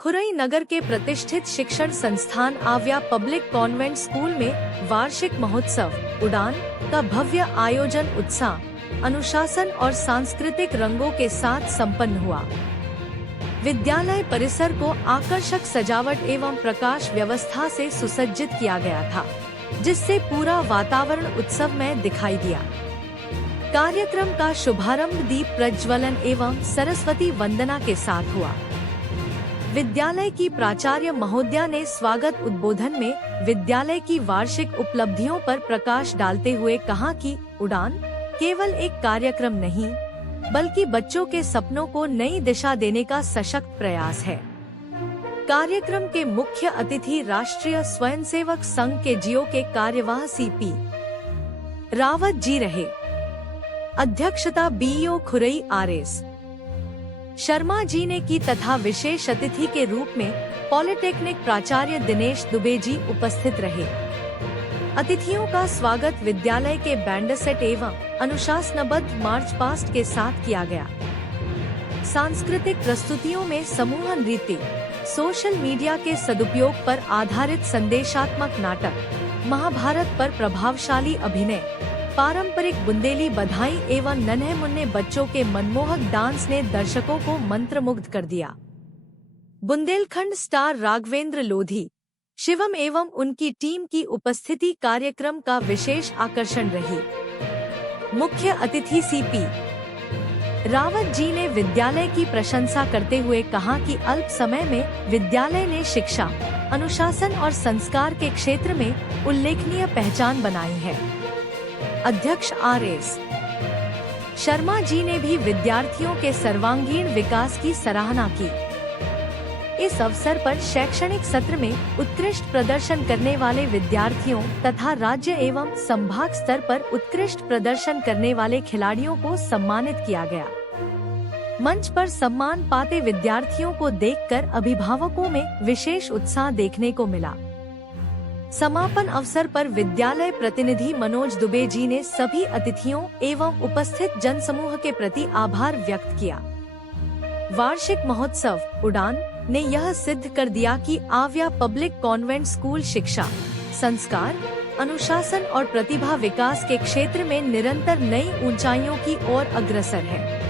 खुरई नगर के प्रतिष्ठित शिक्षण संस्थान आव्या पब्लिक कॉन्वेंट स्कूल में वार्षिक महोत्सव उड़ान का भव्य आयोजन उत्साह, अनुशासन और सांस्कृतिक रंगों के साथ संपन्न हुआ। विद्यालय परिसर को आकर्षक सजावट एवं प्रकाश व्यवस्था से सुसज्जित किया गया था, जिससे पूरा वातावरण उत्सवमय दिखाई दिया। कार्यक्रम का शुभारंभ दीप प्रज्वलन एवं सरस्वती वंदना के साथ हुआ। विद्यालय की प्राचार्य महोदया ने स्वागत उद्बोधन में विद्यालय की वार्षिक उपलब्धियों पर प्रकाश डालते हुए कहा कि उड़ान केवल एक कार्यक्रम नहीं, बल्कि बच्चों के सपनों को नई दिशा देने का सशक्त प्रयास है। कार्यक्रम के मुख्य अतिथि राष्ट्रीय स्वयंसेवक संघ के जियो के कार्यवाह सीपी रावत जी रहे। अध्यक्षता बीईओ खुरई आरएस शर्मा जी ने की तथा विशेष अतिथि के रूप में पॉलिटेक्निक प्राचार्य दिनेश दुबे जी उपस्थित रहे। अतिथियों का स्वागत विद्यालय के बैंड सेट एवं अनुशासनबद्ध मार्च पास्ट के साथ किया गया। सांस्कृतिक प्रस्तुतियों में समूह नृत्य, सोशल मीडिया के सदुपयोग पर आधारित संदेशात्मक नाटक, महाभारत पर प्रभावशाली अभिनय, पारंपरिक बुंदेली बधाई एवं नन्हे मुन्ने बच्चों के मनमोहक डांस ने दर्शकों को मंत्रमुग्ध कर दिया। बुंदेलखंड स्टार राघवेंद्र लोधी, शिवम एवं उनकी टीम की उपस्थिति कार्यक्रम का विशेष आकर्षण रही। मुख्य अतिथि सीपी रावत जी ने विद्यालय की प्रशंसा करते हुए कहा कि अल्प समय में विद्यालय ने शिक्षा, अनुशासन और संस्कार के क्षेत्र में उल्लेखनीय पहचान बनाई है। अध्यक्ष आरएस शर्मा जी ने भी विद्यार्थियों के सर्वांगीण विकास की सराहना की। इस अवसर पर शैक्षणिक सत्र में उत्कृष्ट प्रदर्शन करने वाले विद्यार्थियों तथा राज्य एवं संभाग स्तर पर उत्कृष्ट प्रदर्शन करने वाले खिलाड़ियों को सम्मानित किया गया। मंच पर सम्मान पाते विद्यार्थियों को देखकर अभिभावकों में विशेष उत्साह देखने को मिला। समापन अवसर पर विद्यालय प्रतिनिधि मनोज दुबे जी ने सभी अतिथियों एवं उपस्थित जनसमूह के प्रति आभार व्यक्त किया। वार्षिक महोत्सव उड़ान ने यह सिद्ध कर दिया कि आव्या पब्लिक कॉन्वेंट स्कूल शिक्षा, संस्कार, अनुशासन और प्रतिभा विकास के क्षेत्र में निरंतर नई ऊंचाइयों की ओर अग्रसर है।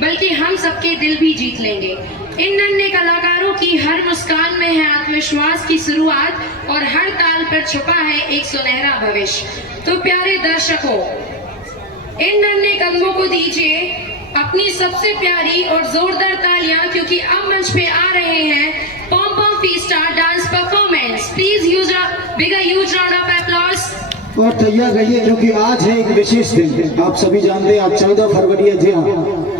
बल्कि हम सबके दिल भी जीत लेंगे। इन नन्हे कलाकारों की हर मुस्कान में है आत्मविश्वास की शुरुआत और हर ताल पर छुपा है एक सुनहरा भविष्य। तो प्यारे दर्शकों, इन नन्हे कदमों को दीजिए अपनी सबसे प्यारी और जोरदार तालियां, क्योंकि अब मंच पे आ रहे हैं pom pom fiesta dance performance. Please use big a huge round of applause। और तैयार रहिए क्योंकि आज है एक विशेष दिन। आप सभी जानते हैं आज 14 फरवरी है। जी हाँ,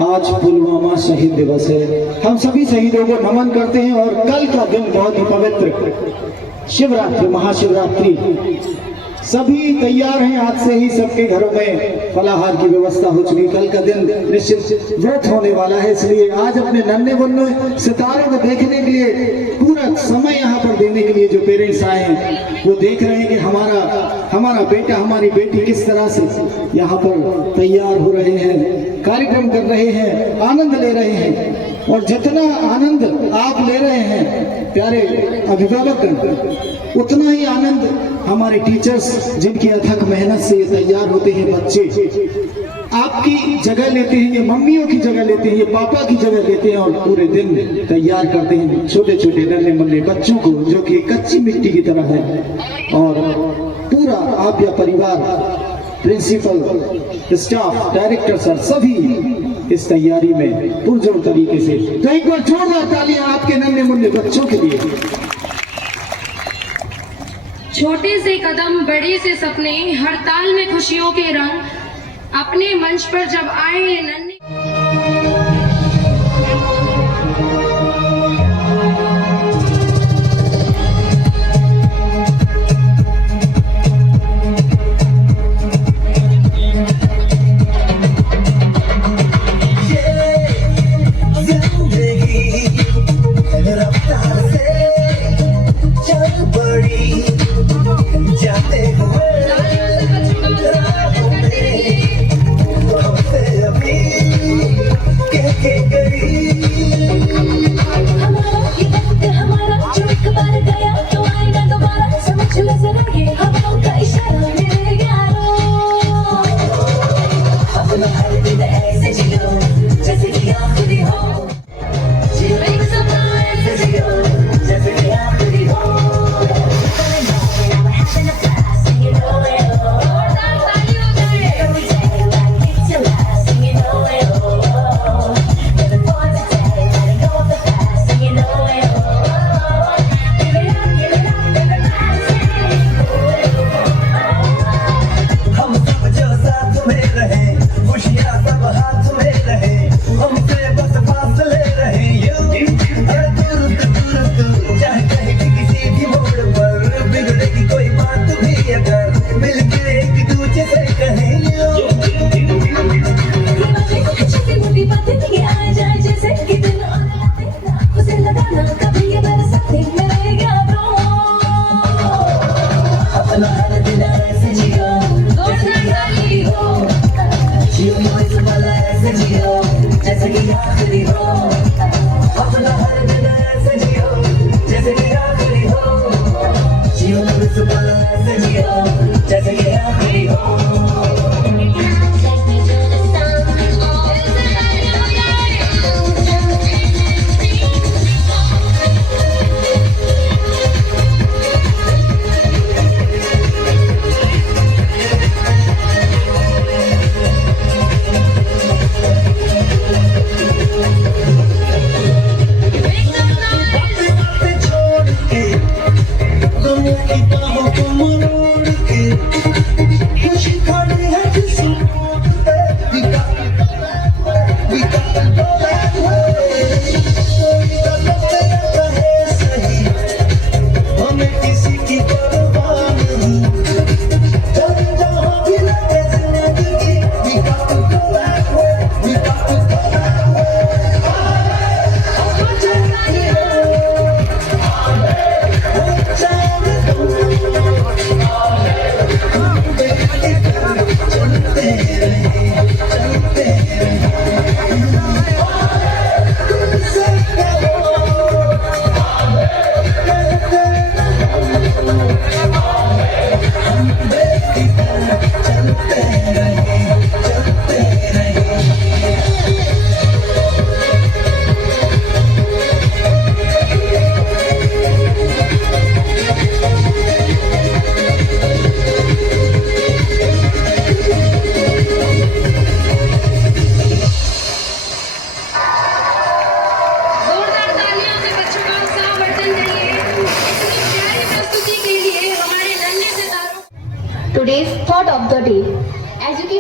आज पुलवामा शहीद दिवस है। हम सभी शहीदों को नमन करते हैं और कल का दिन बहुत ही पवित्र शिवरात्रि, महाशिवरात्रि। सभी तैयार हैं, आज से ही सबके घरों में फलाहार की व्यवस्था हो चुकी। कल का दिन निश्चित व्रत होने वाला है, इसलिए आज अपने नन्हे मुन्ने सितारों को देखने के लिए, पूरा समय यहाँ पर देने के लिए जो पेरेंट्स आए हैं वो देख रहे हैं कि हमारा बेटा, हमारी बेटी किस तरह से यहाँ पर तैयार हो रहे हैं, कार्यक्रम कर रहे हैं, आनंद ले रहे हैं। और जितना आनंद आप ले रहे हैं प्यारे अभिभावक, उतना ही आनंद हमारे टीचर्स जिनकी अथक मेहनत से ये तैयार होते हैं बच्चे आपकी जगह लेते हैं, ये मम्मियों की जगह लेते हैं, ये पापा की जगह लेते हैं और पूरे दिन तैयार करते हैं छोटे छोटे नन्हे मुन्ने बच्चों को जो कि कच्ची मिट्टी की तरह है। और पूरा आप या परिवार, प्रिंसिपल, स्टाफ, डायरेक्टर सर सभी इस तैयारी में पुरजोर तरीके से। तो एक बार जोरदार तालियां आपके नन्हे मुन्ने बच्चों के लिए। छोटे से कदम, बड़े से सपने, हड़ताल में खुशियों के रंग, अपने मंच पर जब आए ये नन्हे के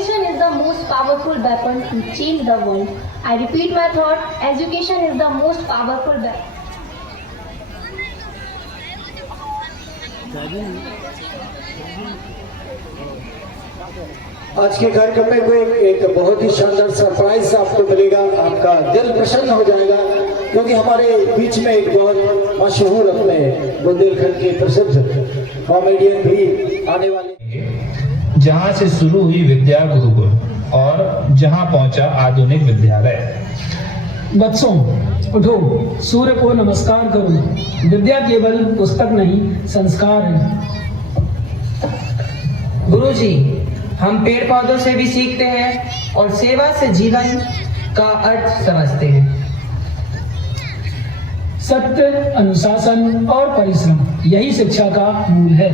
Education is the most powerful weapon to change the world. I repeat my thought, education is the most powerful weapon. आज के कार्यक्रम में कोई एक बहुत ही शानदार सरप्राइज आपको मिलेगा, आपका दिल प्रसन्न हो जाएगा, क्योंकि हमारे बीच में एक बहुत मशहूर अपने बुंदेलखंड के प्रसिद्ध कॉमेडियन भी आने वाले हैं। जहां से शुरू हुई विद्या गुरुकुल और जहां पहुंचा आधुनिक विद्यालय। बच्चों उठो, सूर्य को नमस्कार करो। विद्या केवल पुस्तक नहीं, संस्कार है। गुरुजी, हम पेड़ पौधों से भी सीखते हैं और सेवा से जीवन का अर्थ समझते हैं। सत्य, अनुशासन और परिश्रम, यही शिक्षा का मूल है।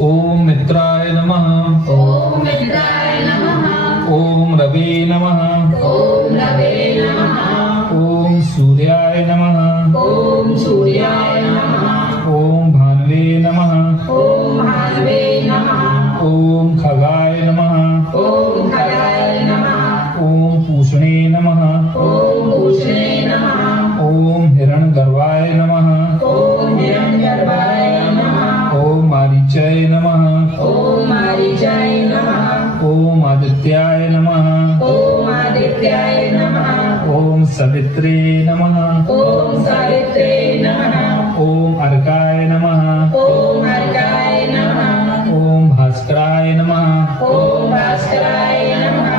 ओम मित्राय नमः। ओम मित्राय नमः। ओम रवे नमः। ओम रवे नमः। ओम सूर्याय नमः। ओम सूर्याय नमः। ओम भानवे नमः। ओम भानवे नमः। ओम खगाय नमः। ओम खगाय नमः। ओम पूषणे नमः। ओम पूषणे नमः। ओम हिरण्यगर्भाय नमः। ओम हिरण्यगर्भाय नमः। ओम मारीचाय नमः। ओम मारीचाय नमः। ओम आदित्याय नमः। ओम आदित्याय नमः। ओम सवित्रे नमः। ओम सावित्रे नमः। ओम अर्काय नमः। ओम अर्काय नमः। ओम भास्कराय नमः। ओम भास्कराय नमः।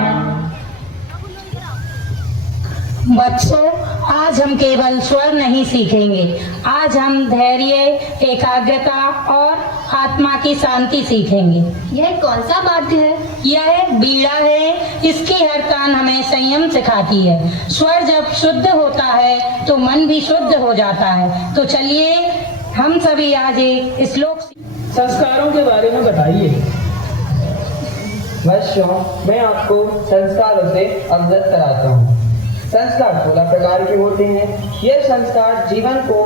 बच्चों, आज हम केवल स्वर नहीं सीखेंगे, आज हम धैर्य, एकाग्रता और आत्मा की शांति सीखेंगे। यह कौन सा वाद्य है? यह बीड़ा है, इसकी हर तान हमें संयम सिखाती है। स्वर जब शुद्ध होता है तो मन भी शुद्ध हो जाता है। तो चलिए हम सभी आज एक श्लोक संस्कारों के बारे में बताइए। बच्चों, मैं आपको संस्कारों से अवगत कराता हूँ। संस्कार 16 प्रकार के होते हैं। ये संस्कार जीवन को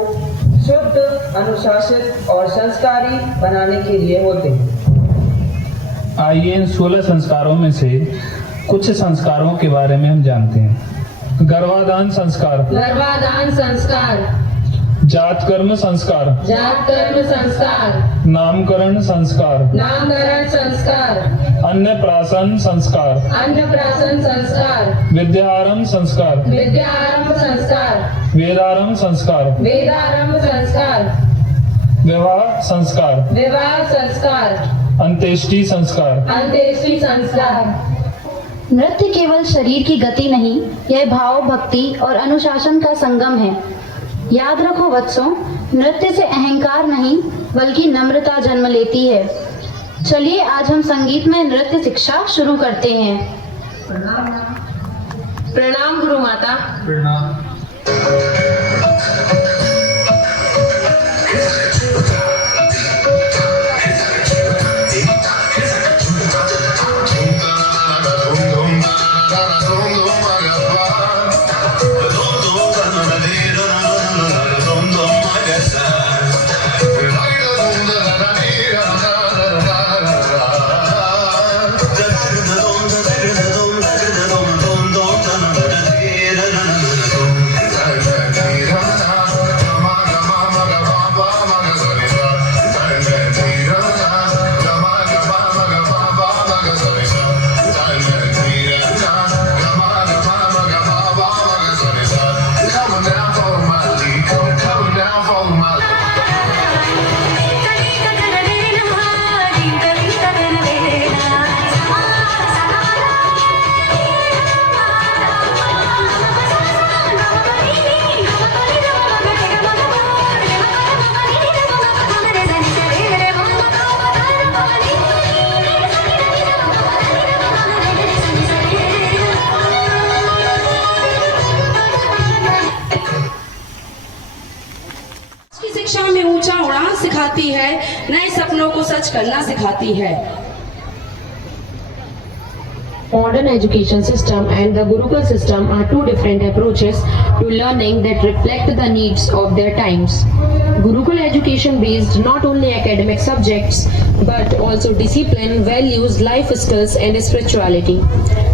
शुद्ध, अनुशासित और संस्कारी बनाने के लिए होते हैं। आइए इन 16 संस्कारों में से कुछ संस्कारों के बारे में हम जानते हैं। गर्भाधान संस्कार, गर्भाधान संस्कार, जात कर्म संस्कार, जात कर्म संस्कार, नामकरण संस्कार, नामकरण संस्कार, अन्नप्राशन संस्कार, अन्नप्राशन संस्कार, विद्यारंभ संस्कार, विद्यारंभ संस्कार, वेदारंभ संस्कार, वेदारंभ संस्कार, विवाह संस्कार, विवाह संस्कार, अंत्येष्टि संस्कार, अंत्येष्टि संस्कार। नृत्य केवल शरीर की गति नहीं, यह भाव, भक्ति और अनुशासन का संगम है। याद रखो बच्चों, नृत्य से अहंकार नहीं बल्कि नम्रता जन्म लेती है। चलिए आज हम संगीत में नृत्य शिक्षा शुरू करते हैं। प्रणाम गुरु माता। प्रणाम। शिक्षा में ऊंचा उड़ान सिखाती है, नए सपनों को सच करना सिखाती है। Modern education system and the Gurukul system are two different approaches to learning that reflect the needs of their times. Gurukul education based not only academic subjects but also discipline, values, life skills and spirituality.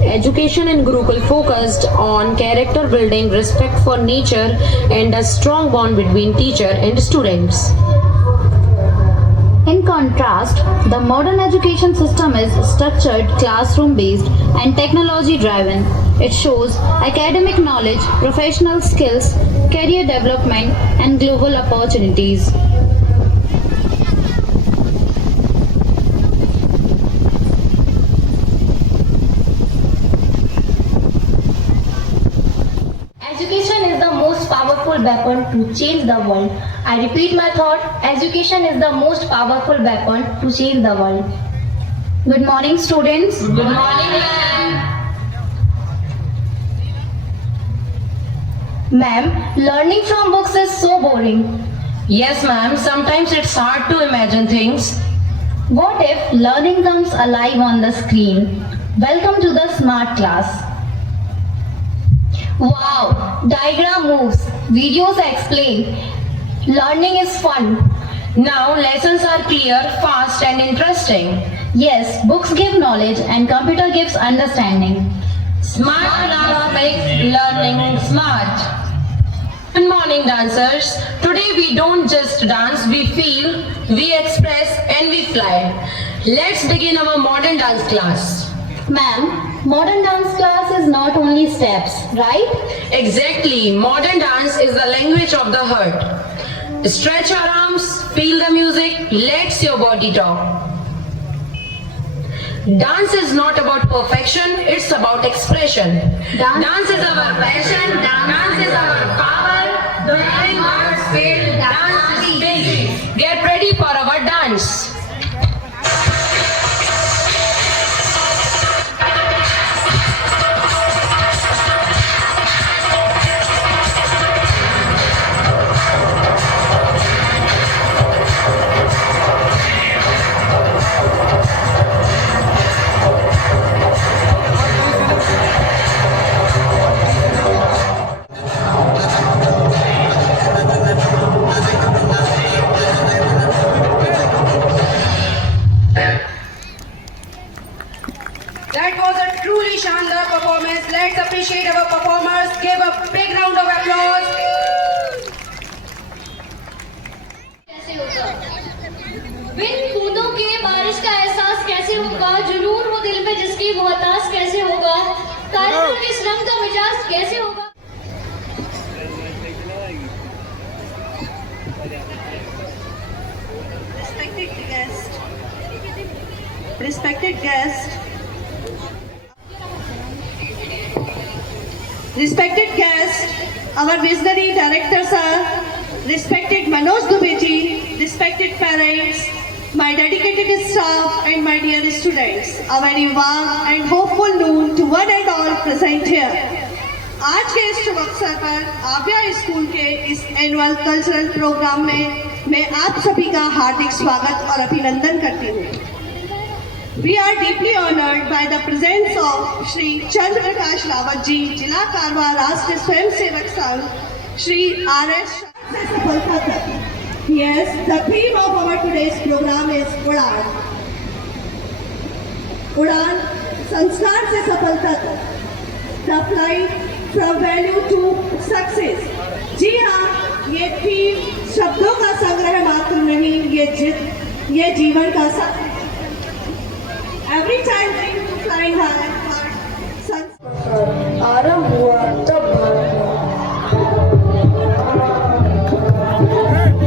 Education in Gurukul focused on character building, respect for nature and a strong bond between teacher and students. In contrast, the modern education system is structured, classroom based, and technology driven. It shows academic knowledge, professional skills, career development, and global opportunities. Education is the most powerful weapon to change the world. I repeat my thought, education is the most powerful weapon to change the world. Good morning, students. Good morning, ma'am. Ma'am, learning from books is so boring. Yes, ma'am. Sometimes it's hard to imagine things. What if learning comes alive on the screen? Welcome to the smart class. Wow, diagram moves, videos explain. Learning is fun. Now lessons are clear, fast and interesting. Yes, books give knowledge and computer gives understanding. Smart class makes learning smart. Good morning, dancers. Today we don't just dance, we feel, we express and we fly. Let's begin our modern dance class. Ma'am, modern dance class is not only steps, right? Exactly. Modern dance is the language of the heart. Stretch your arms, feel the music, let your body talk. Dance is not about perfection, it's about expression. Dance is our passion, dance is our power. The living words fail, dance is big. Get ready for our dance. That was a truly Shandar performance. Let's appreciate our performers. Give a big round of applause. कैसे होगा? बिन बूंदों के बारिश का एहसास कैसे होगा? जुनून वो दिल में जिसकी वो हताश कैसे होगा? कारीगर के श्रम का मिजाज कैसे होगा? Respected guests, our visionary director sir, respected Manoj Dubey ji, respected parents, my dedicated staff and my dear students, a very warm and hopeful noon to one and all present here. आज के इस शुभ अवसर पर आव्या school के इस annual cultural programme में मैं आप सभी का हार्दिक स्वागत और अभिनंदन करती हूँ। We are deeply honored by the presence of Shri Chandra Prakash Rawat ji, Jila Karwa Rashtriya Swayam Sevak Sangh, Shri R.S. Yes, the theme of our today's program is Udaan. Udaan, संस्कार से सफलता तक, the flight from value to success. जी हाँ, ये theme शब्दों का संग्रह मात्र नहीं, ये जीवन का सत्य। Every child dreams to fly high, आरंभ हुआ तब भारत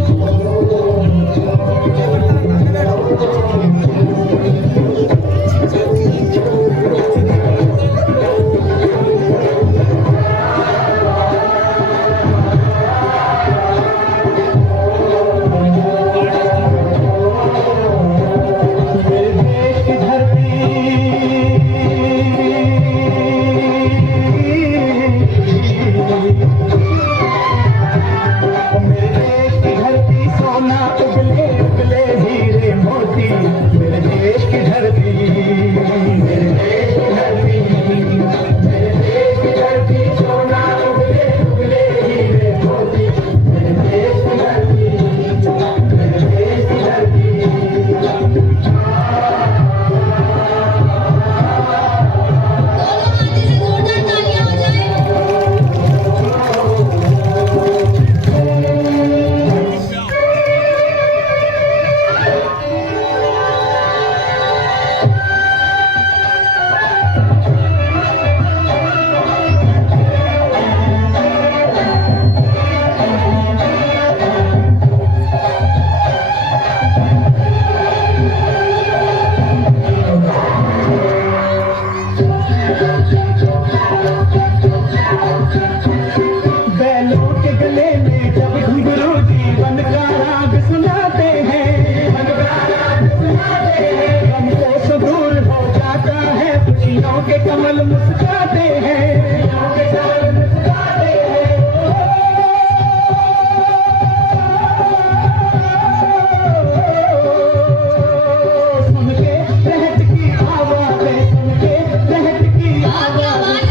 के कमल मुस्कुराते हैं, खिलियों के कमल मुस्कुराते हैं। सुन के रहत की आवाज़ें, सुन के रहत की आवाज़ें,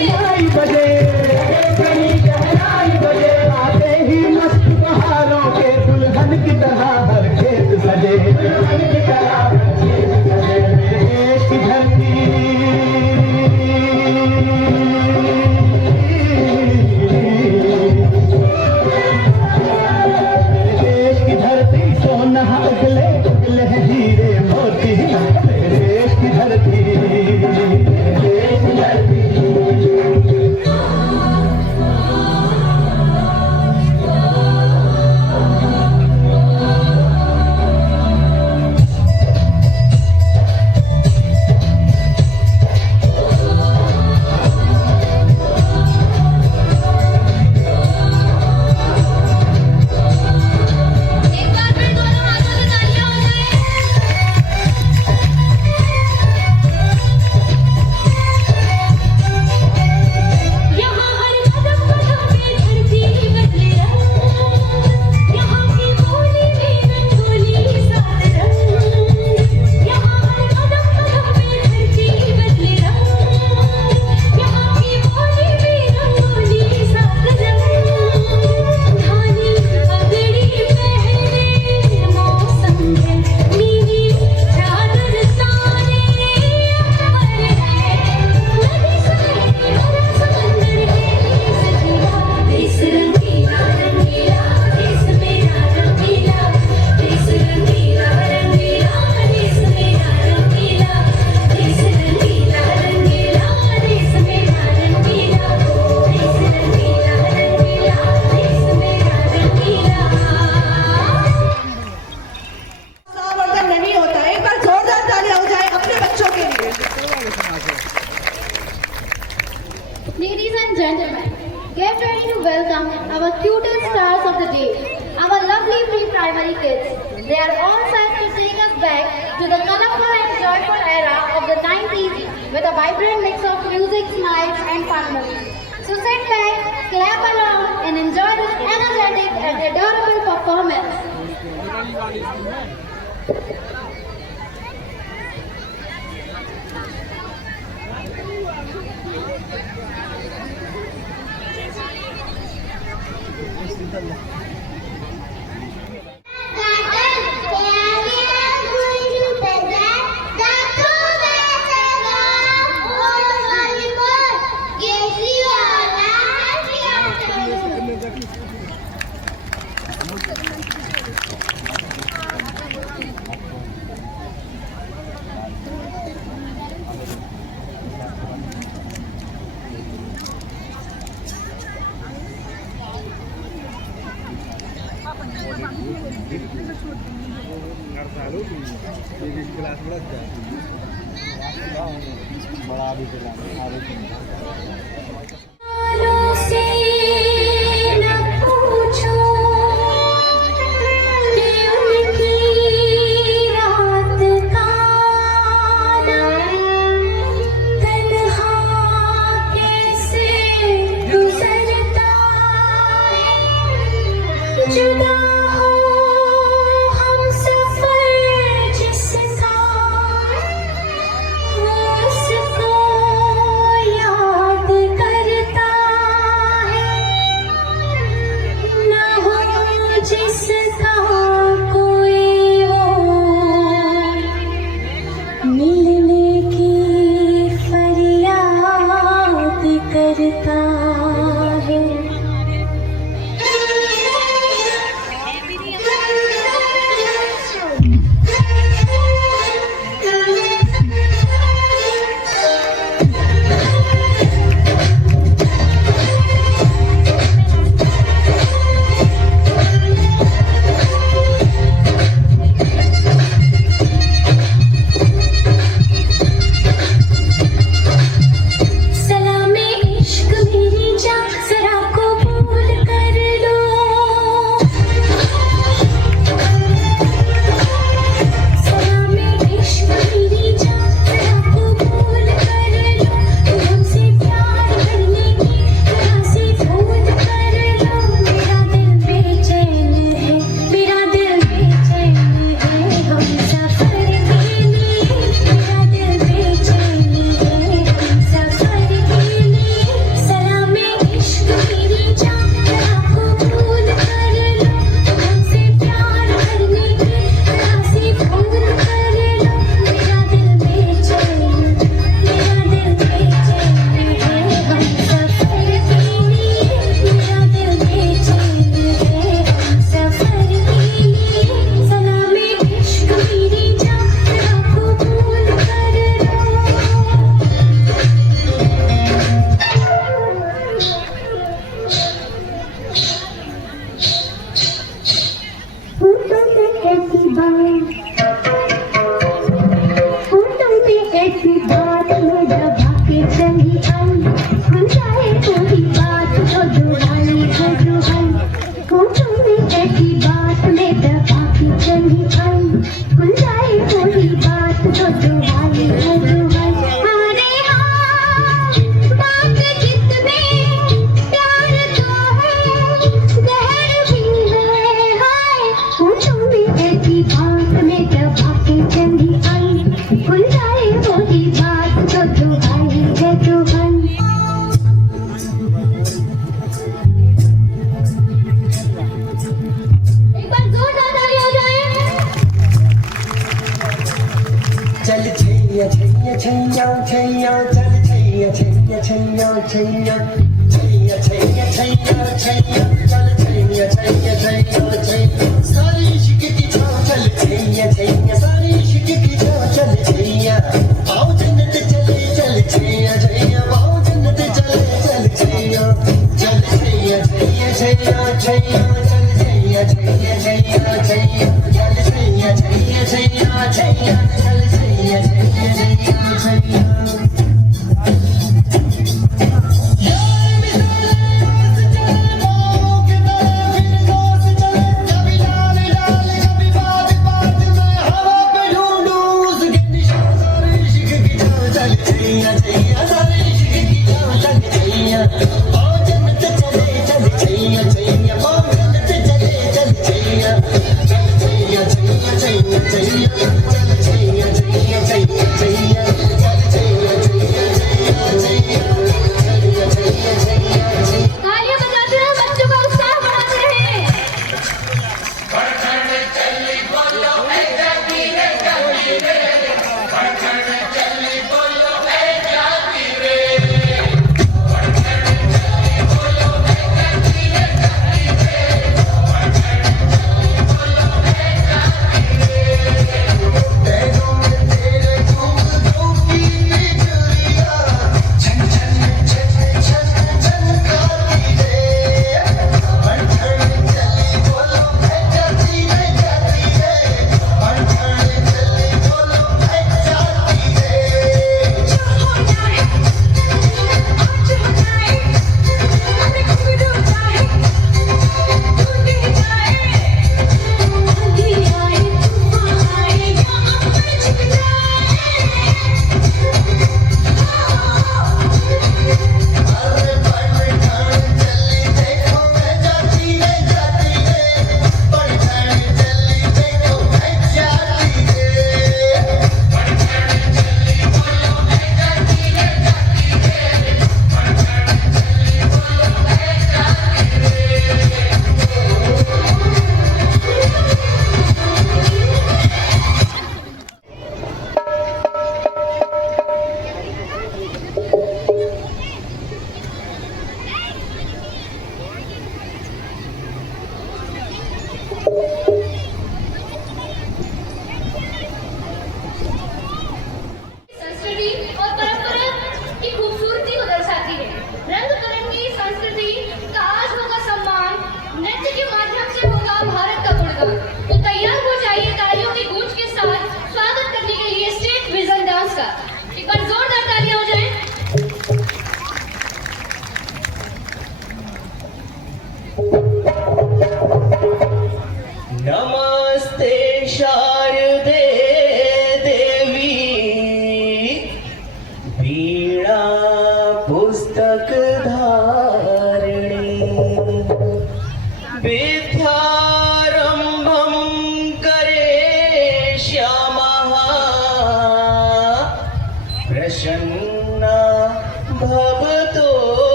कहनाई बजे, कहनाई बजे, आते ही मस्त बहारों के दुल्हन की तरह हर खेत सजे, दुल्हन की तरह हर खेत सजे। देश की धरती, देश की धरती सोना उगले उगले हीरे मोती, देश की धरती, देश की धरती। एक बार फिर दोनों हाथों से तालियां हो जाए। यहाँ हर कदम कदम पे धरती बदले रंग, यहाँ की बोली भी रंगोली सात रंग, यहाँ हर कदम कदम पे धरती बदले रंग, यहाँ की बोली भी रंगोली सात रंग। धानी पगड़ी पहने मौसम है, नीली चादर ताने अंबर है, नदी सारे भरा समंदर है सजीवा। देश रंगीला रंगीला, देश मेरा रंगीला, देश रंगीला रंगीला, देश मेरा रंगीला, देश रंगीला रंगीला, देश मेरा रंगीला, देश रंगीला रंगीला, देश मेरा रंगीला। सावर्धन नहीं होता। एक बार जोरदार तालियां हो जाए अपने बच्चों के लिए। Ladies and gentlemen, get ready to welcome our cutest stars of the day, our lovely pre-primary kids. They are all set to take us back to the colorful and joyful era of the 90s with a vibrant mix of music, smiles and fun moments. So sit back, clap along and enjoy this energetic and adorable performance. वालों से न पूछो कि उनकी रात का तन्हा कैसे गुजरता है, जुदा हो हम सफर जिसका, उसको याद करता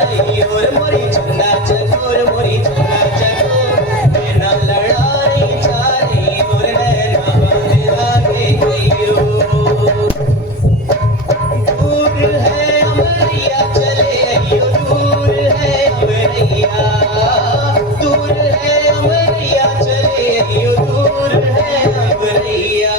चारे और मोरी चंदा चकोर मोरी चंदा चकोर नैना लड़ाई चारे और नैना बांध लागे गइयो दूर है अमरिया चले अइयो दूर है अमरिया दूर है अमरिया चले अइयो दूर है अमरिया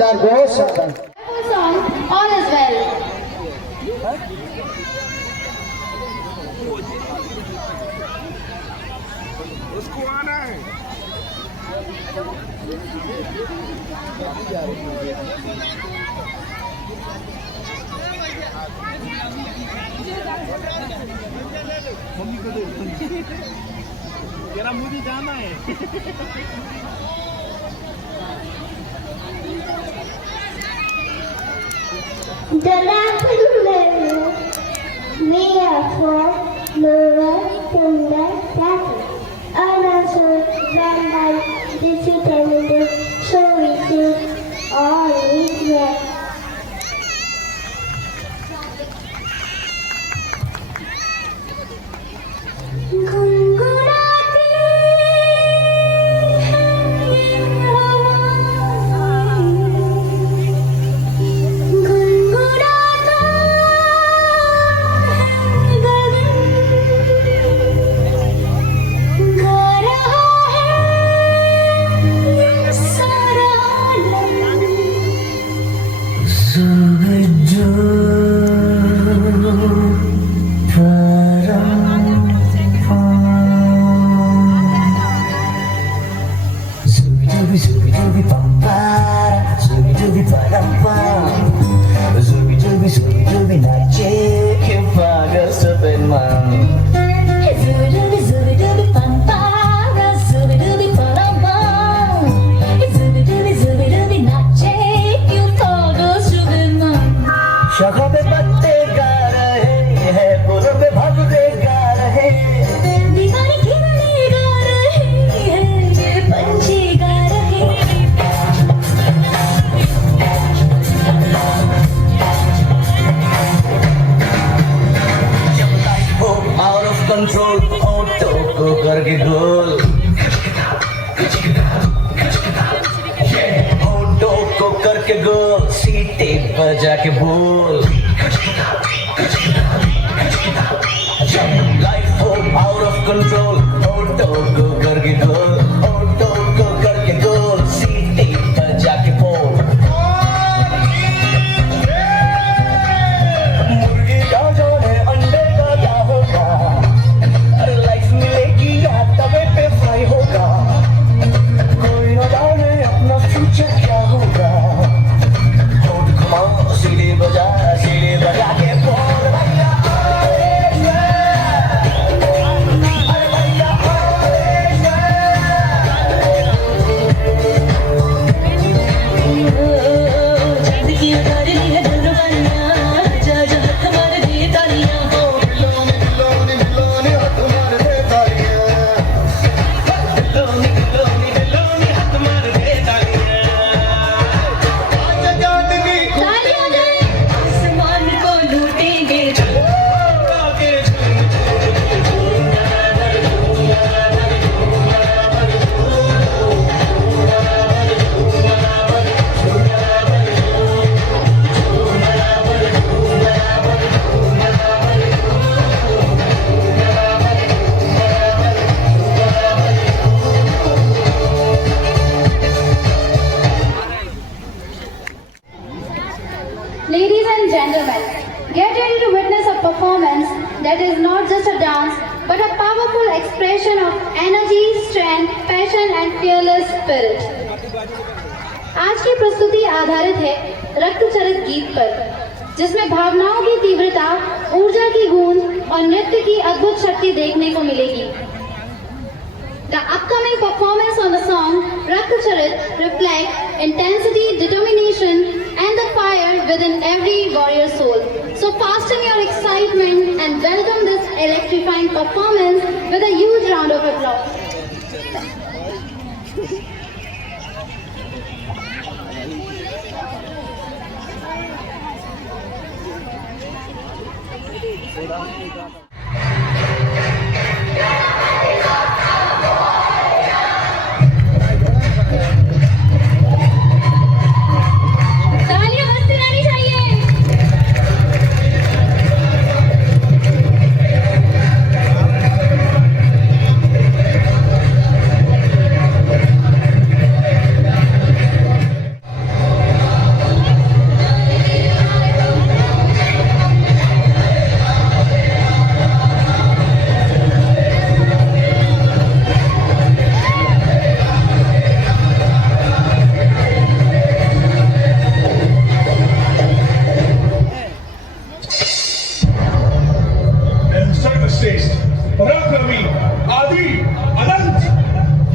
शानदार, बहुत शानदार। song, all is well. मुझे जाना है। The rapid level may afford lower similar traffic. Unanswered when by disability, so we should all regret. बजा के बोल लाइफ हो आउट ऑफ कंट्रोल ऑटो को करके गोल ऑटो को करके गोल सीटे बजा के बोल मुर्गी का जोड़े अंडे का क्या होगा अरे लाइफ मिलेगी या तवे पे फ्राई होगा कोई न जाने अपना फ्यूचर क्या होगा सीढ़ी बजा के बोल भैया Ladies and gentlemen, get ready to witness a performance that is not just a dance but a powerful expression of energy, strength, passion and fearless spirit. आज की प्रस्तुति आधारित है रक्तचरित गीत पर, जिसमें भावनाओं की तीव्रता, ऊर्जा की गूंज और नृत्य की अद्भुत शक्ति देखने को मिलेगी। The upcoming performance on the song Raktacharit reflects intensity, determination and the fire within every warrior soul. So fasten your excitement and welcome this electrifying performance with a huge round of applause.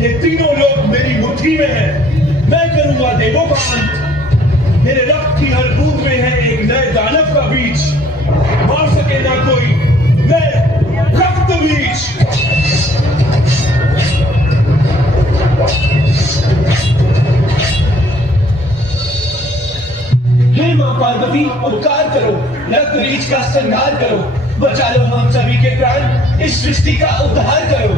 ये तीनों लोग मेरी मुट्ठी में हैं। मैं करूंगा देवों का अंत। मेरे रक्त की हर बूंद में है एक नए दानव का बीज। मार सके ना कोई, मैं रक्त बीज। हे मां पार्वती, उपकार करो, रक्त बीज का संहार करो, बचा लो हम सभी के प्राण, इस सृष्टि का उद्धार करो।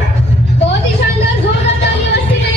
बहुत ही शानदार, जोरदार तालियां बजती रहे।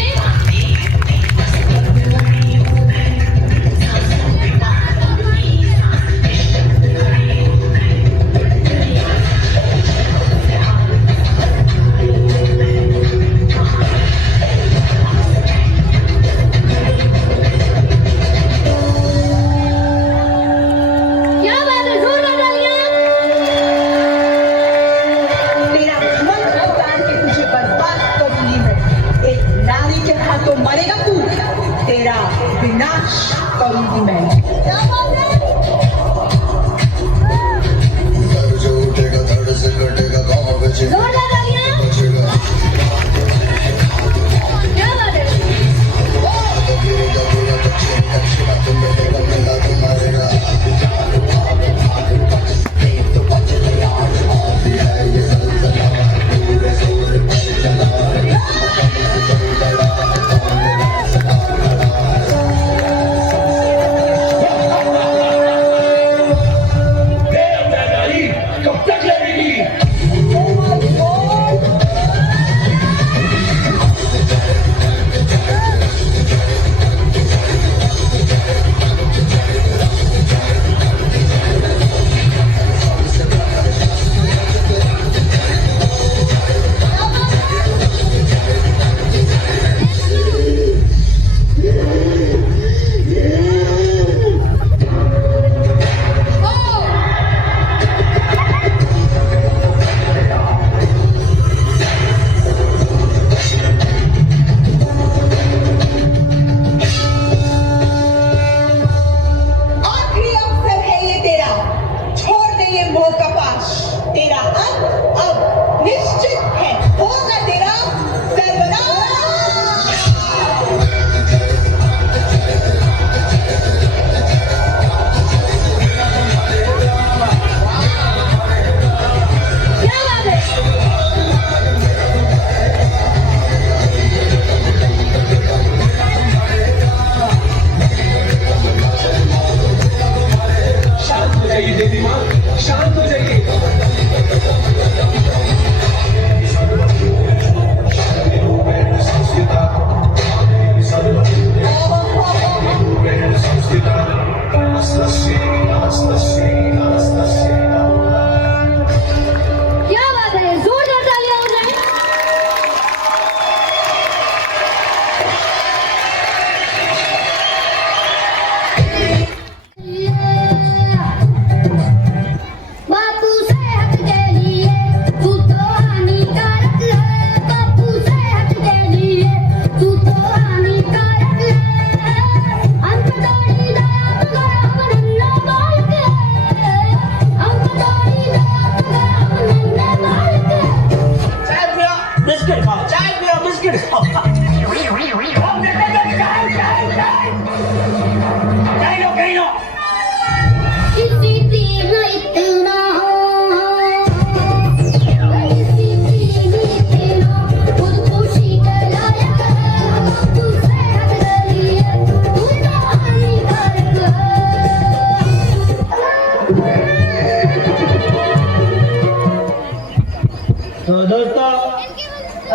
तो दोस्तों,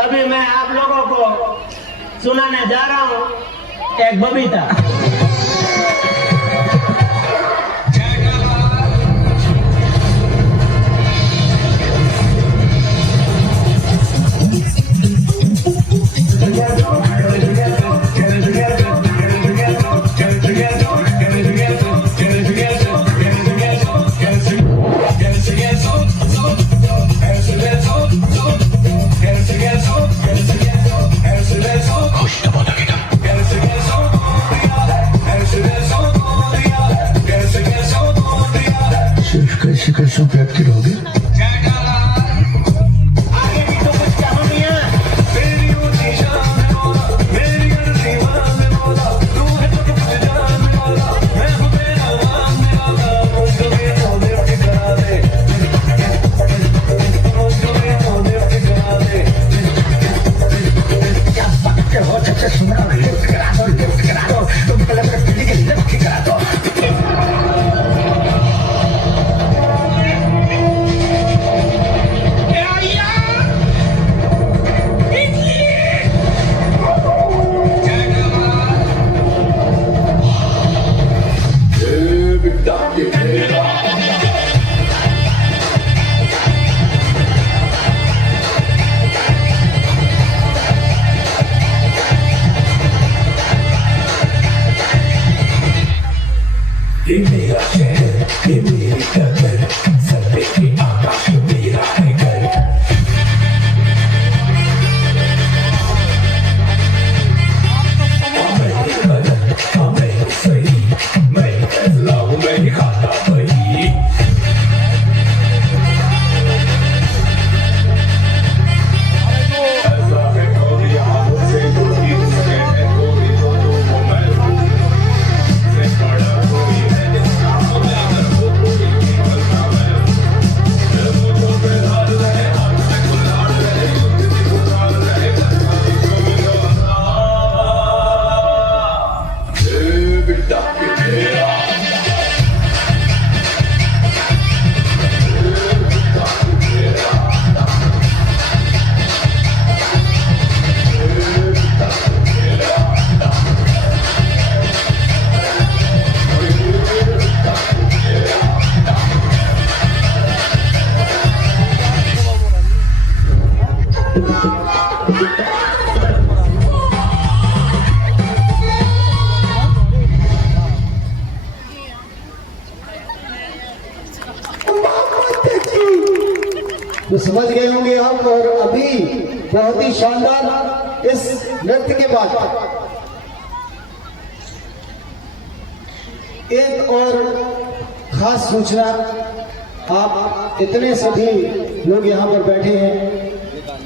अभी मैं आप लोगों को सुनाने जा रहा हूँ एक बबीता। तो समझ गए होंगे आप। और अभी बहुत ही शानदार इस नृत्य के बाद एक और खास सूचना, आप इतने सभी लोग यहाँ पर बैठे हैं,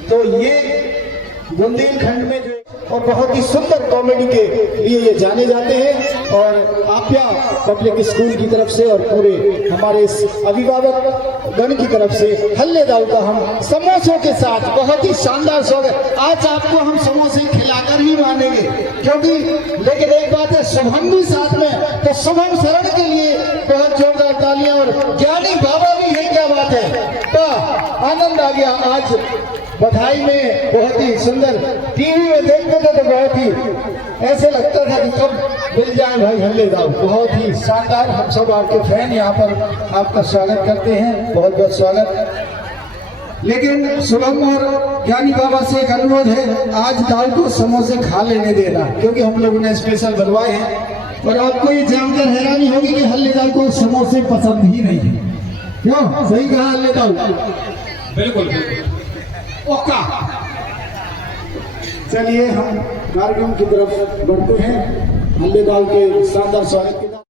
तो ये बुंदेलखंड में जो और बहुत ही सुंदर कॉमेडी के लिए ये जाने जाते हैं। और आप्या पब्लिक स्कूल की तरफ से और पूरे हमारे इस अभिभावक गण की तरफ से हल्ले दाव का हम समोसों के साथ बहुत ही शानदार स्वागत। आज आपको हम समोसे खिलाकर ही मानेंगे, क्योंकि लेकिन एक बात है, शुभम भी साथ में, तो शुभम शरण के लिए बहुत जोरदार तालियां। और ज्ञानी बाबा भी है, क्या बात है, तो आनंद आ गया। आज बधाई में बहुत ही सुंदर, टीवी में देखते थे तो बहुत ही ऐसे लगता था कि कब मिल जाए भाई हल्ले दाव। बहुत ही शानदार, हम सब आपके फैन यहाँ पर आपका स्वागत करते हैं, बहुत बहुत स्वागत। लेकिन शुभम और ज्ञानी बाबा से एक अनुरोध है, आज दाव को समोसे खा लेने देना, क्योंकि हम लोगों ने स्पेशल बनवाए हैं। और आपको ये जानकर हैरानी होगी कि हल्ले दाव को समोसे पसंद ही नहीं है। क्यों? सही कहा हल्ले दाव? बिल्कुल ओका। चलिए हम कार्यक्रम की तरफ बढ़ते हैं। हल्ले दाव के शानदार स्वागत के साथ